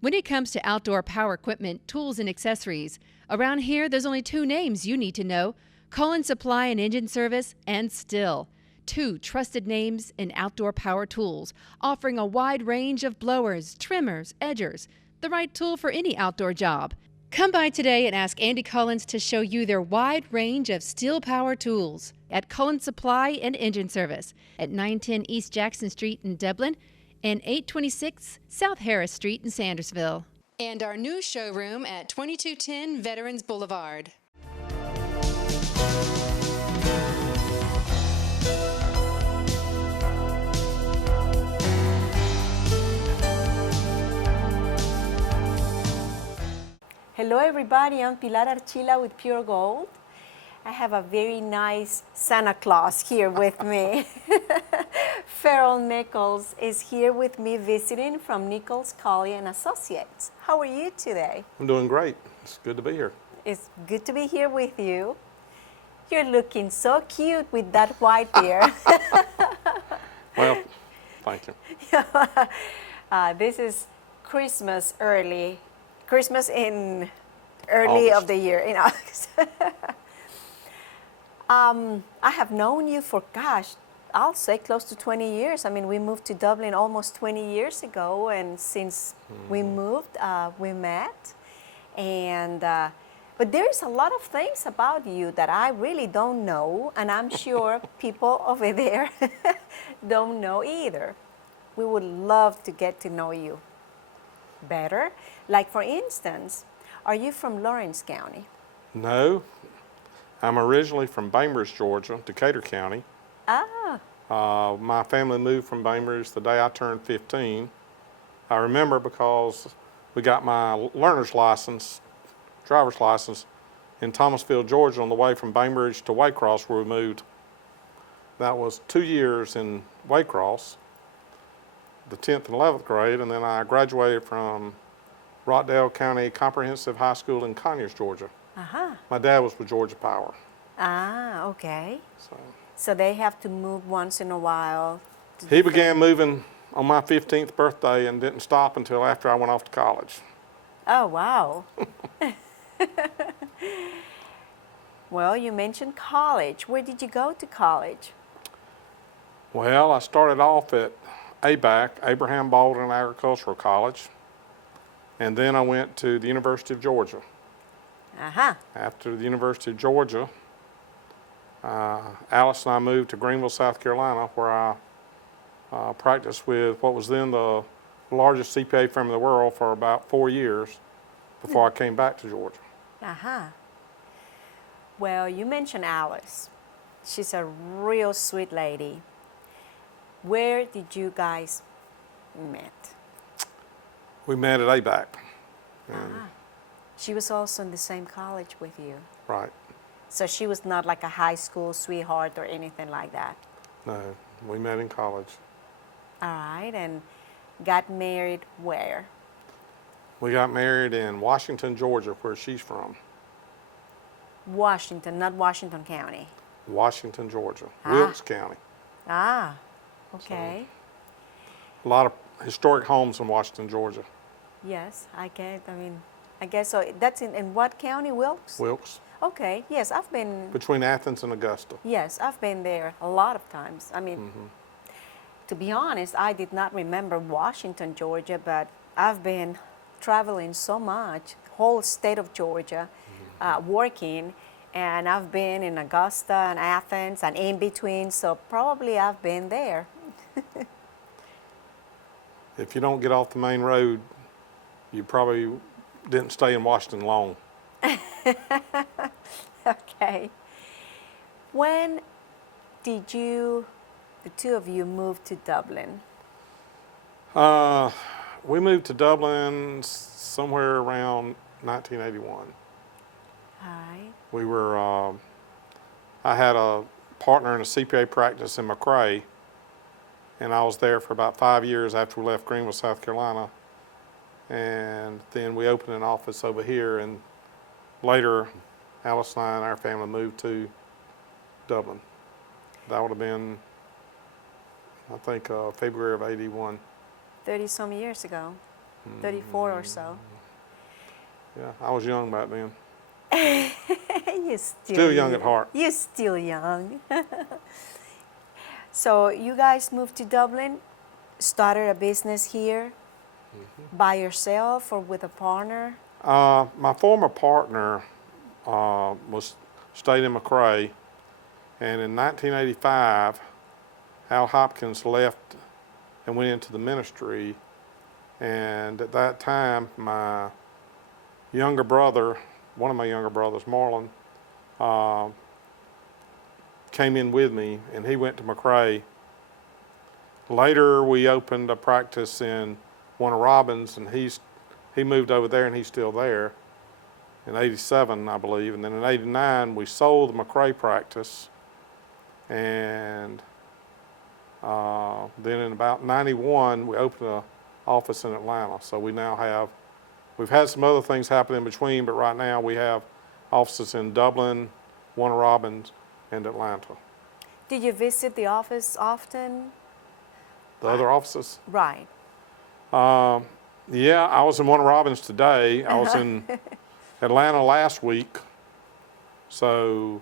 When it comes to outdoor power equipment, tools, and accessories, around here there's only two names you need to know: Cullen Supply and Engine Service and Still. Two trusted names in outdoor power tools, offering a wide range of blowers, trimmers, edgers, the right tool for any outdoor job. Come by today and ask Andy Collins to show you their wide range of Still power tools at Cullen Supply and Engine Service at 910 East Jackson Street in Dublin and 826 South Harris Street in Sandersville. And our new showroom at 2210 Veterans Boulevard. Hello everybody, I'm Pilar Archila with Pure Gold. I have a very nice Santa Claus here with me. Farrel Nichols is here with me visiting from Nichols, Colley and Associates. How are you today? I'm doing great. It's good to be here. It's good to be here with you. You're looking so cute with that white hair. Well, thank you. This is Christmas early. Christmas in early August. of the year, in August. I have known you for, gosh, I'll say close to 20 years. I mean, we moved to Dublin almost 20 years ago, and since we moved, we met. And but there's a lot of things about you that I really don't know, and I'm sure people over there don't know either. We would love to get to know you better. Like, for instance, are you from Lawrence County? No, I'm originally from Bainbridge, Georgia, Decatur County. Ah. My family moved from Bainbridge the day I turned 15. I remember because we got my learner's license, driver's license, in Thomasville, Georgia, on the way from Bainbridge to Waycross, where we moved. That was 2 years in Waycross, the 10th and 11th grade, and then I graduated from Rockdale County Comprehensive High School in Conyers, Georgia. Uh-huh. My dad was with Georgia Power. Ah, okay. So So they have to move once in a while. he began moving on my 15th birthday and didn't stop until after I went off to college. Oh, wow. Well, you mentioned college. Where did you go to college? Well, I started off at ABAC, Abraham Baldwin Agricultural College, and then I went to the University of Georgia. Uh-huh. After the University of Georgia, Alice and I moved to Greenville, South Carolina, where I practiced with what was then the largest CPA firm in the world for about 4 years before I came back to Georgia. Uh-huh. Well, you mentioned Alice. She's a real sweet lady. Where did you guys meet? We met at ABAC. And, She was also in the same college with you. right. So she was not like a high school sweetheart or anything like that. No, we met in college. All right, and got married where? We got married in Washington, Georgia, where she's from. Washington, not Washington County. Washington, Georgia, Ah. Wilkes County. Ah, okay. A lot of historic homes in Washington, Georgia. Yes, I guess so. That's in what county, Wilkes? Wilkes, Okay, yes, I've been, between Athens and Augusta. yes, I've been there a lot of times. I mean, to be honest, I did not remember Washington, Georgia, but I've been traveling so much, whole state of Georgia, working, and I've been in Augusta and Athens and in between, so probably I've been there. If you don't get off the main road, you probably didn't stay in Washington long. Okay. When did the two of you move to Dublin? We moved to Dublin somewhere around 1981. All right. We were, I had a partner in a CPA practice in McRae, and I was there for about 5 years after we left Greenville, South Carolina. And then we opened an office over here, and later Alice and I and our family moved to Dublin. That would have been, I think, February of '81. 30-some years ago. 34 or so. Yeah, I was young back then. You're Still young at heart. You're still young. So you guys moved to Dublin, started a business here by yourself or with a partner? My former partner stayed in McRae, and in 1985, Al Hopkins left and went into the ministry. And at that time, my younger brother, one of my younger brothers, Marlon, came in with me, and he went to McRae. Later, we opened a practice in Warner Robins, and he moved over there, and he's still there in '87, I believe. And then in '89, we sold the McRae practice, and then in about '91, we opened an office in Atlanta. So we've had some other things happen in between, but right now we have offices in Dublin, Warner Robins, and Atlanta. Did you visit the office often? The other offices? Right. Yeah, I was in Warner Robins today. I was in Atlanta last week. So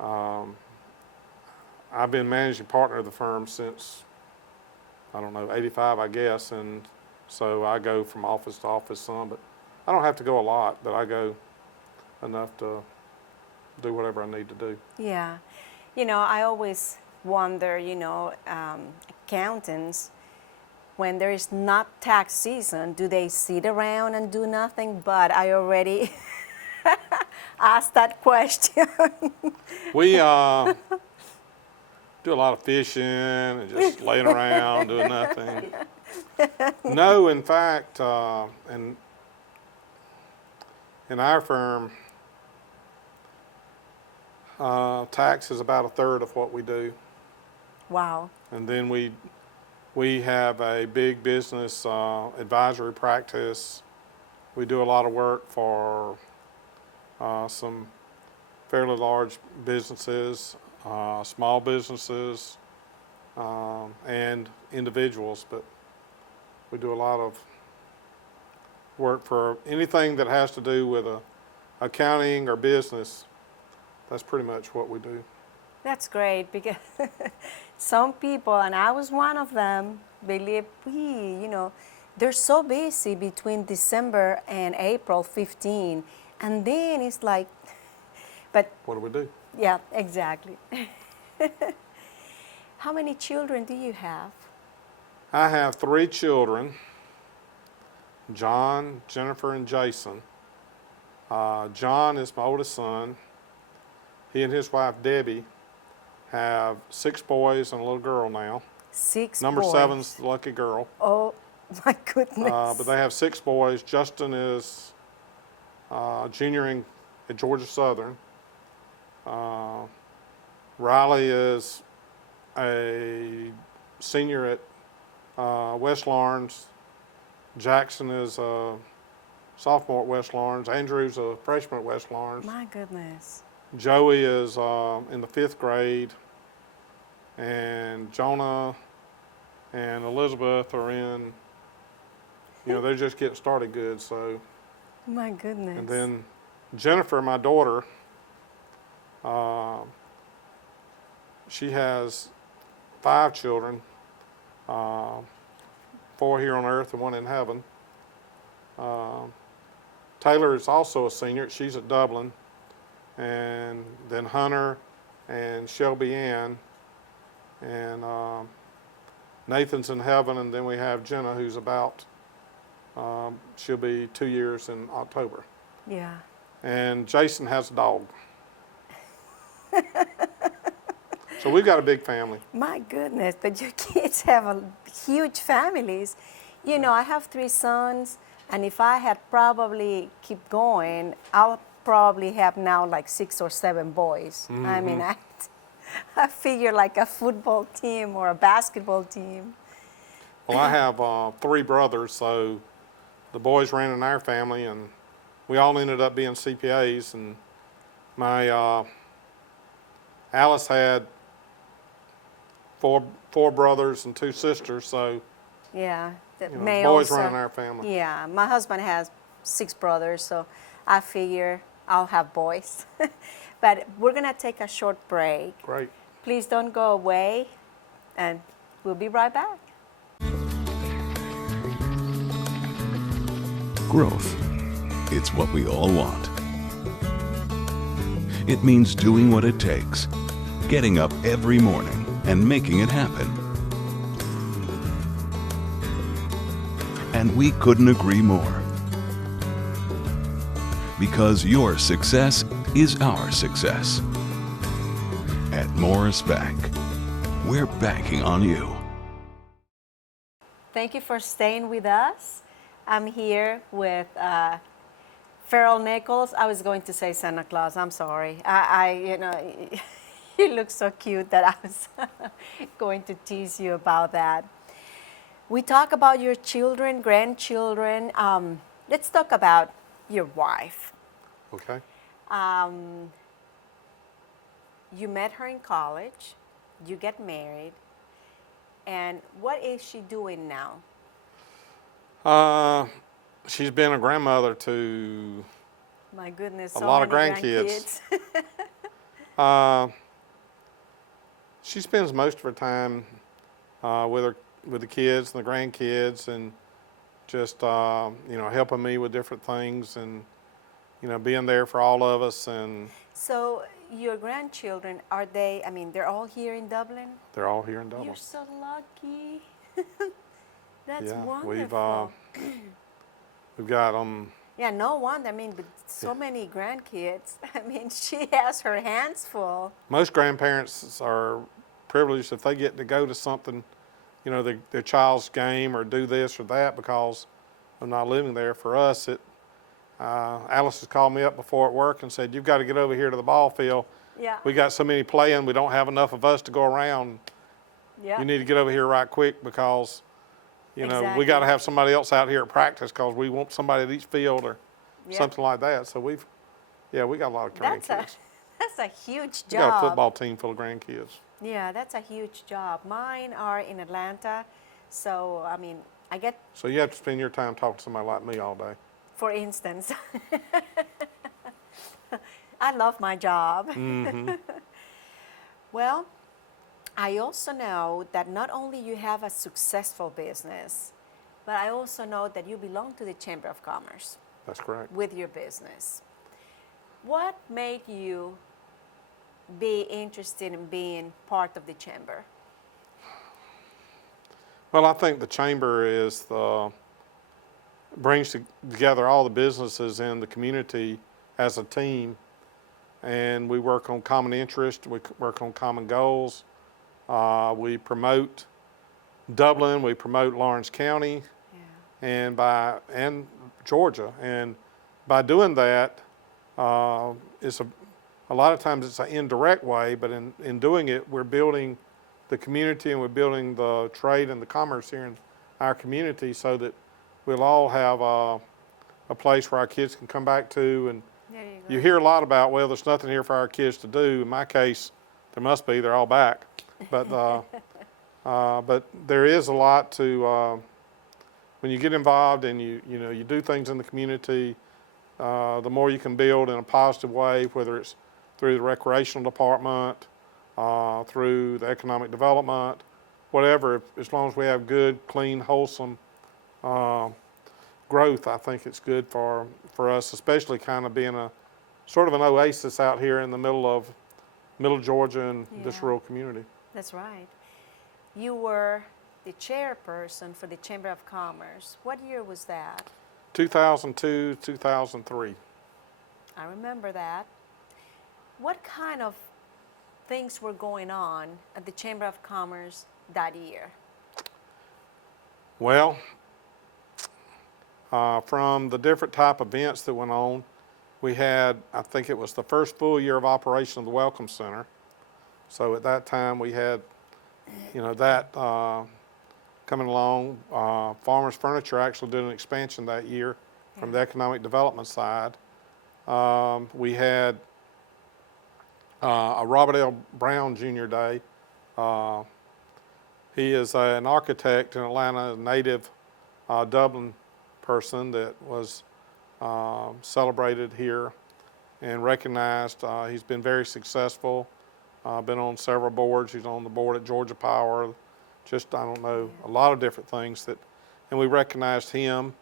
I've been managing partner of the firm since, I don't know, '85, I guess. And so I go from office to office some, but I don't have to go a lot, but I go enough to do whatever I need to do. Yeah. You know, I always wonder, accountants, when there is not tax season, do they sit around and do nothing? But I already asked that question. We do a lot of fishing and just laying around doing nothing. No, in fact, in our firm, tax is about a third of what we do. Wow. And then we have a big business advisory practice. We do a lot of work for some fairly large businesses, small businesses, and individuals. But we do a lot of work for anything that has to do with accounting or business. That's pretty much what we do. That's great because some people, and I was one of them, believe they're so busy between December and April 15, and then it's like, but What do we do? yeah, exactly. How many children do you have? I have 3 children, John, Jennifer, and Jason. John is my oldest son. He and his wife, Debbie, have 6 boys and a little girl now. 6 Number boys. 7's the lucky girl. Oh, my goodness. But they have 6 boys. Justin is junioring at Georgia Southern. Riley is a senior at West Lawrence. Jackson is a sophomore at West Lawrence. Andrew's a freshman at West Lawrence. My goodness. Joey is in the 5th grade, and Jonah and Elizabeth are in, they're just getting started good, so. My goodness. And then Jennifer, my daughter, she has 5 children, 4 here on earth and 1 in heaven. Taylor is also a senior. She's at Dublin. And then Hunter and Shelby Ann, and Nathan's in heaven, and then we have Jenna, who's she'll be 2 years in October. Yeah. And Jason has a dog. So we've got a big family. My goodness, but your kids have huge families. I have 3 sons, and if I had probably keep going, I'll probably have now like 6 or 7 boys. Mm-hmm. I mean, I figure like a football team or a basketball team. Well, I have 3 brothers, so the boys ran in our family, and we all ended up being CPAs. And my Alice had 4 brothers and 2 sisters, so Yeah. the you know, males. boys running our family. Yeah, my husband has 6 brothers, so I figure I'll have boys. But we're gonna take a short break. Great. Please don't go away, and we'll be right back. Growth. It's what we all want. It means doing what it takes, getting up every morning and making it happen. And we couldn't agree more. Because your success is our success. At Morris Bank, we're banking on you. Thank you for staying with us. I'm here with Farrel Nichols. I was going to say Santa Claus. I'm sorry. You know, you look so cute that I was going to tease you about that. We talk about your children, grandchildren. Let's talk about your wife. Okay. You met her in college. You get married. And what is she doing now? She's been a grandmother to My goodness, a so lot of many grandkids. She spends most of her time with the kids and the grandkids, and just you know, helping me with different things, and you know, being there for all of us. And So your grandchildren, are they, I mean, they're all here in Dublin? they're all here in Dublin. You're so lucky. That's Yeah, wonderful. we've got them. Yeah, no wonder. I mean, with so many grandkids, I mean, she has her hands full. Most grandparents are privileged if they get to go to something, you know, their child's game or do this or that because of not living there. For us, Alice has called me up before at work and said, "You've got to get over here to the ball field. Yeah. We got so many playing, we don't have enough of us to go around. Yeah. You need to get over here right quick because, you know, we got to Exactly. have somebody else out here at practice because we want somebody at each field or Yeah. something like that." So we got a lot of grandkids. That's a huge We got a job. football team full of grandkids. Yeah, that's a huge job. Mine are in Atlanta, so I mean, I get, So you have to spend your time talking to somebody like me all day. for instance, I love my job. Mm-hmm. Well, I also know that not only you have a successful business, but I also know that you belong to the Chamber of Commerce That's correct. with your business. What made you be interested in being part of the chamber? Well, I think the chamber brings together all the businesses in the community as a team, and we work on common interest. We work on common goals. We promote Dublin. We promote Lawrence County, and Georgia. And by doing that, it's a lot of times it's an indirect way, but in doing it, we're building the community and we're building the trade and the commerce here in our community so that we'll all have a place where our kids can come back to. And There you go. you hear a lot about, well, there's nothing here for our kids to do. In my case, there must be. They're all back. But but there is a lot to when you get involved and you do things in the community. The more you can build in a positive way, whether it's through the recreational department, through the economic development, whatever, as long as we have good, clean, wholesome growth, I think it's good for us, especially kind of being a sort of an oasis out here in the middle Georgia and this Yeah. rural community. That's right. You were the chairperson for the Chamber of Commerce. What year was that? 2002, 2003. I remember that. What kind of things were going on at the Chamber of Commerce that year? Well, from the different type events that went on, we had, I think it was the first full year of operation of the Welcome Center. So at that time we had, that coming along. Farmers Furniture actually did an expansion that year from the economic development side. We had a Robert L. Brown Jr. Day. He is an architect in Atlanta, a native Dublin person that was celebrated here and recognized. He's been very successful. Been on several boards. He's on the board at Georgia Power. Just, I don't know, a lot of different things that, and we recognized him.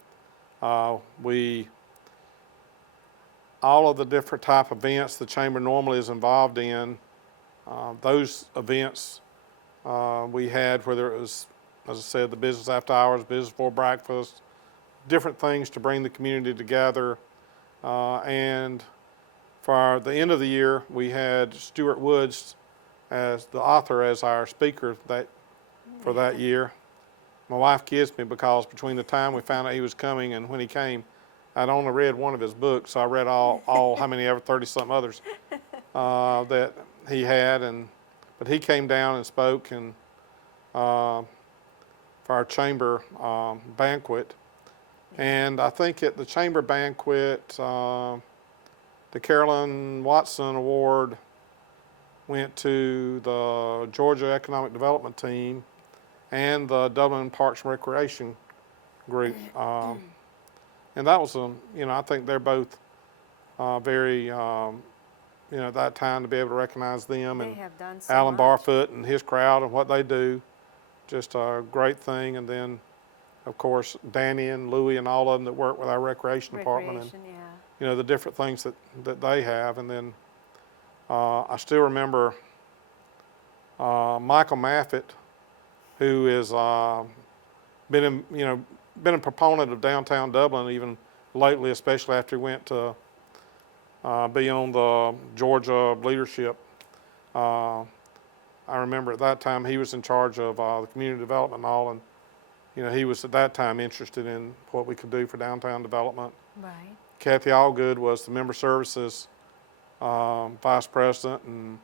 All of the different type of events the chamber normally is involved in, those events we had, whether it was, as I said, the business after hours, business before breakfast, different things to bring the community together. And for the end of the year, we had Stuart Woods as the author as our speaker for that year. My wife kids me because between the time we found out he was coming and when he came, I'd only read one of his books. So I read all how many ever 30-something others that he had, but he came down and spoke and for our chamber banquet. And I think at the chamber banquet, the Carolyn Watson Award went to the Georgia Economic Development Team and the Dublin Parks and Recreation Group. And that was, I think they're both very, at that time to be able to recognize them They and have done so Alan much. Barfoot and his crowd and what they do. Just a great thing. And then, of course, Danny and Louie and all of them that work with our recreation department and, the different things that they have. And then I still remember Michael Maffett, who is been a proponent of downtown Dublin even lately, especially after he went to be on the Georgia leadership. I remember at that time he was in charge of the community development and all, and he was at that time interested in what we could do for downtown development. Right. Kathy Allgood was the member services vice president, and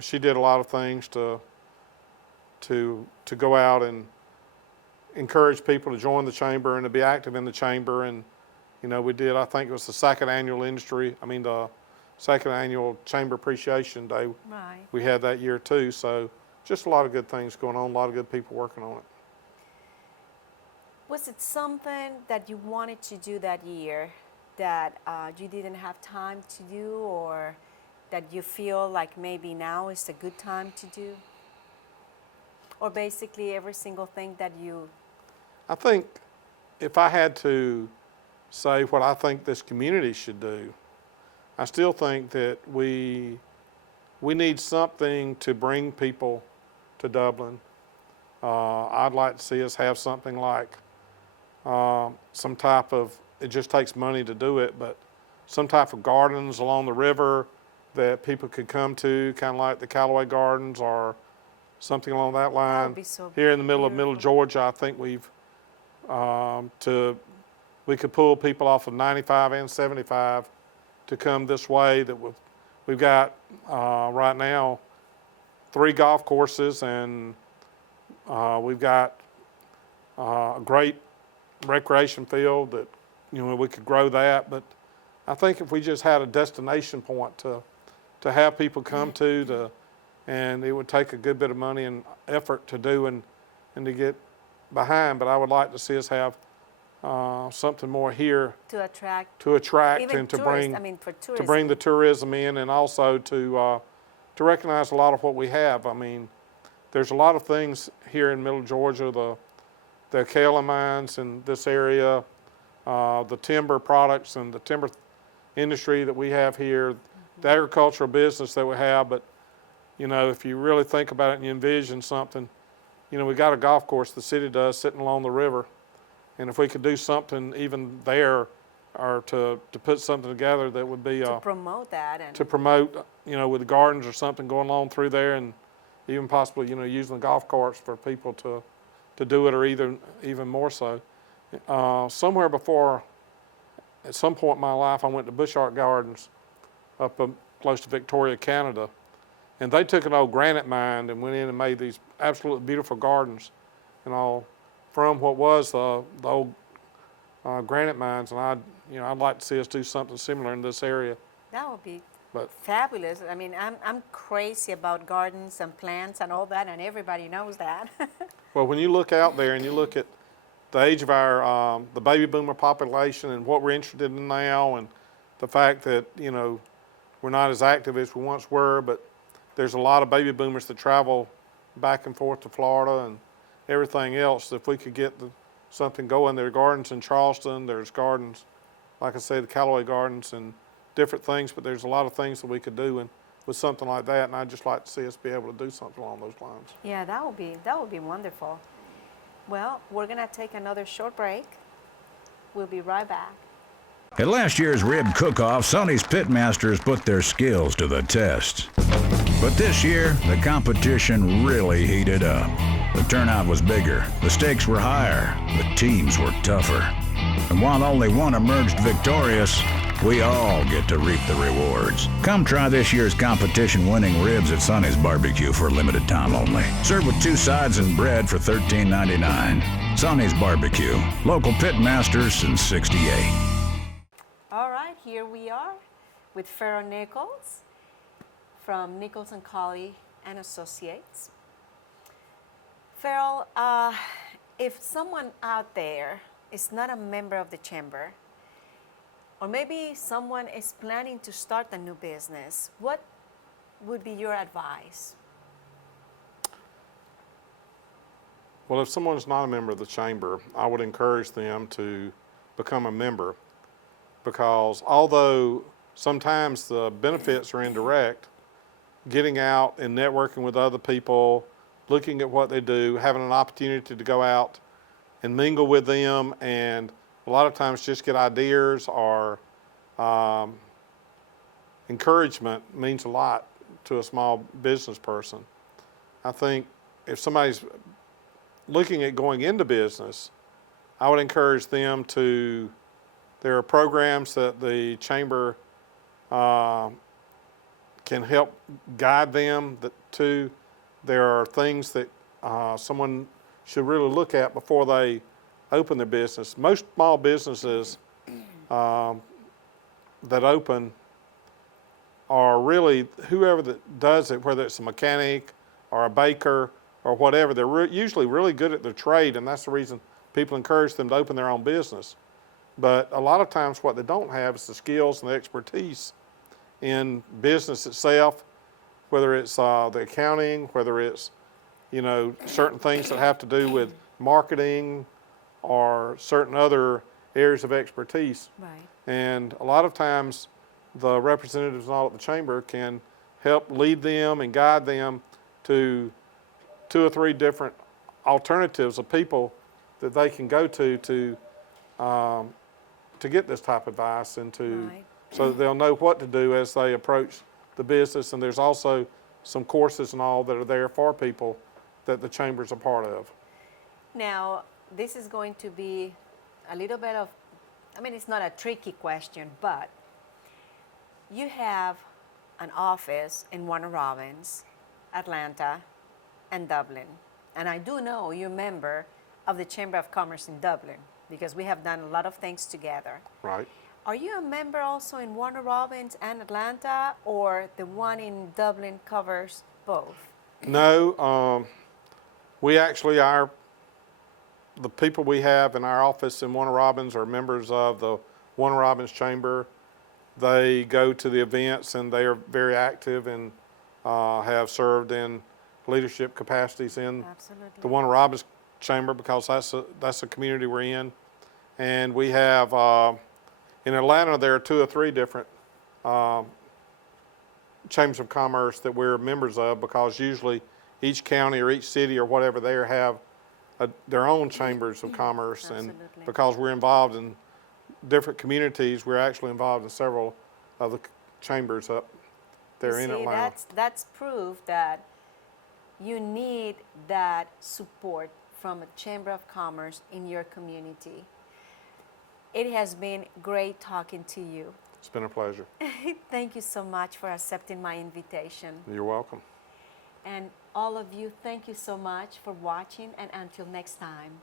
she did a lot of things to go out and encourage people to join the chamber and to be active in the chamber. And we did, I think it was the second annual Chamber Appreciation Day Right. we had that year too. So just a lot of good things going on, a lot of good people working on it. Was it something that you wanted to do that year that you didn't have time to do, or that you feel like maybe now is a good time to do? Or basically every single thing that you... I think if I had to say what I think this community should do, I still think that we need something to bring people to Dublin. I'd like to see us have something like some type of, it just takes money to do it, but some type of gardens along the river that people could come to, kind of like the Callaway Gardens or something along that line. would be so Here in the middle of Georgia, I think we could pull people off of 95 and 75 to come this way. That we've got right now 3 golf courses, and we've got a great recreation field that we could grow that. But I think if we just had a destination point to have people come to, and it would take a good bit of money and effort to do and to get behind. But I would like to see us have something more here to attract even and to tourists, bring for tourism. to bring the tourism in, and also to recognize a lot of what we have. I mean, there's a lot of things here in Middle Georgia, the kaolin mines in this area, the timber products and the timber industry that we have here, the agricultural business that we have. But if you really think about it and you envision something, we got a golf course the city does sitting along the river, and if we could do something even there, or to put something together that would be to promote that and to promote, with the gardens or something going along through there, and even possibly, using the golf carts for people to do it, or even more so. Somewhere before, at some point in my life, I went to Bush Art Gardens up close to Victoria, Canada, and they took an old granite mine and went in and made these absolutely beautiful gardens and all from what was the old granite mines. And I'd like to see us do something similar in this area. that would be But fabulous. I mean, I'm crazy about gardens and plants and all that, and everybody knows that. well, when you look out there and you look at the age of our the baby boomer population and what we're interested in now, and the fact that, you know, we're not as active as we once were, but there's a lot of baby boomers that travel back and forth to Florida and everything else. If we could get something going, there are gardens in Charleston, there's gardens, like I said, the Callaway Gardens and different things, but there's a lot of things that we could do and with something like that, and I'd just like to see us be able to do something along those lines. Yeah, that would be wonderful. Well, we're gonna take another short break. We'll be right back. At last year's rib cook-off, Sonny's pitmasters put their skills to the test. But this year, the competition really heated up. The turnout was bigger, the stakes were higher, the teams were tougher. And while only one emerged victorious, we all get to reap the rewards. Come try this year's competition-winning ribs at Sonny's Barbecue for a limited time only. Served with 2 sides and bread for $13.99. Sonny's Barbecue, local pitmasters since '68. All right, here we are with Farrel Nichols from Nichols and Colley and Associates. Farrel, if someone out there is not a member of the chamber, or maybe someone is planning to start a new business, what would be your advice? Well, if someone's not a member of the chamber, I would encourage them to become a member, because although sometimes the benefits are indirect, getting out and networking with other people, looking at what they do, having an opportunity to go out and mingle with them, and a lot of times just get ideas or encouragement means a lot to a small business person. I think if somebody's looking at going into business, I would encourage them to, there are programs that the chamber can help guide them to. There are things that someone should really look at before they open their business. Most small businesses that open are really whoever that does it, whether it's a mechanic or a baker or whatever, they're usually really good at their trade, and that's the reason people encourage them to open their own business. But a lot of times what they don't have is the skills and the expertise in business itself, whether it's the accounting, whether it's, you know, certain things that have to do with marketing or certain other areas of expertise. Right. And a lot of times the representatives and all at the chamber can help lead them and guide them to 2 or 3 different alternatives of people that they can go to get this type of advice and to, Right. so that they'll know what to do as they approach the business. And there's also some courses and all that are there for people that the chamber's a part of. Now, this is going to be a little bit of, I mean, it's not a tricky question, but you have an office in Warner Robins, Atlanta, and Dublin. And I do know you're a member of the Chamber of Commerce in Dublin, because we have done a lot of things together. Right. Are you a member also in Warner Robins and Atlanta, or the one in Dublin covers both? No, we actually, the people we have in our office in Warner Robins are members of the Warner Robins Chamber. They go to the events and they are very active and have served in leadership capacities in Absolutely. the Warner Robins Chamber, because that's a community we're in. And we have, in Atlanta, there are 2 or 3 different chambers of commerce that we're members of, because usually each county or each city or whatever there have their own chambers of commerce. Absolutely. And because we're involved in different communities, we're actually involved in several of the chambers up there in Atlanta. That's proof that you need that support from a Chamber of Commerce in your community. It has been great talking to you. It's been a pleasure. Thank you so much for accepting my invitation. You're welcome. And all of you, thank you so much for watching, and until next time.